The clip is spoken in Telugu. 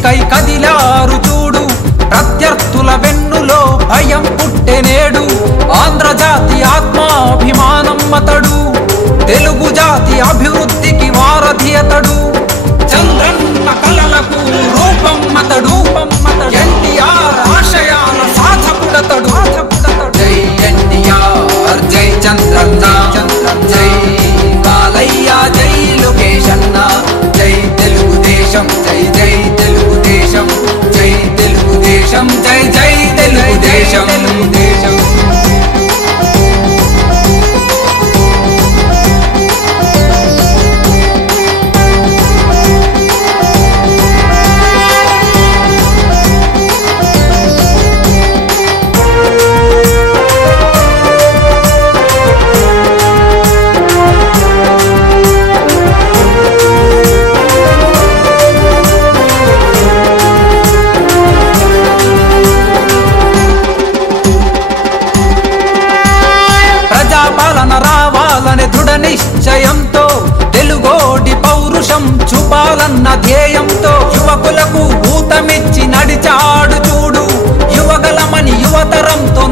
అభివృద్ధికై కదిలారు చూడు, ప్రత్యర్థుల వెన్నులో భయం పుట్టెనేడు. ఆంధ్రజాతి ఆత్మాభిమానం అతడు, తెలుగు జాతి అభివృద్ధికి వారధి అతడు. చంద్రన్న కలలకు రూపం అతడు, ఎన్టీఆర్ ఆశయాల సాధకుడతడు. జై ఎన్టీఆర్, జై చంద్రన్న, జై బాలయ్య, జై లోకేష్ అన్న, జై తెలుగుదేశం, జై జై తెలుగుదేశం, జై తెలుగుదేశం, జై జై తెలుగుదేశం. రావాలనే దృఢ నిశ్చయంతో, తెలుగోడి పౌరుషం చూపాలన్న ధ్యేయంతో, యువకులకు ఊతమిచ్చి నడిచాడు చూడు, యువగలమని యువతరంతో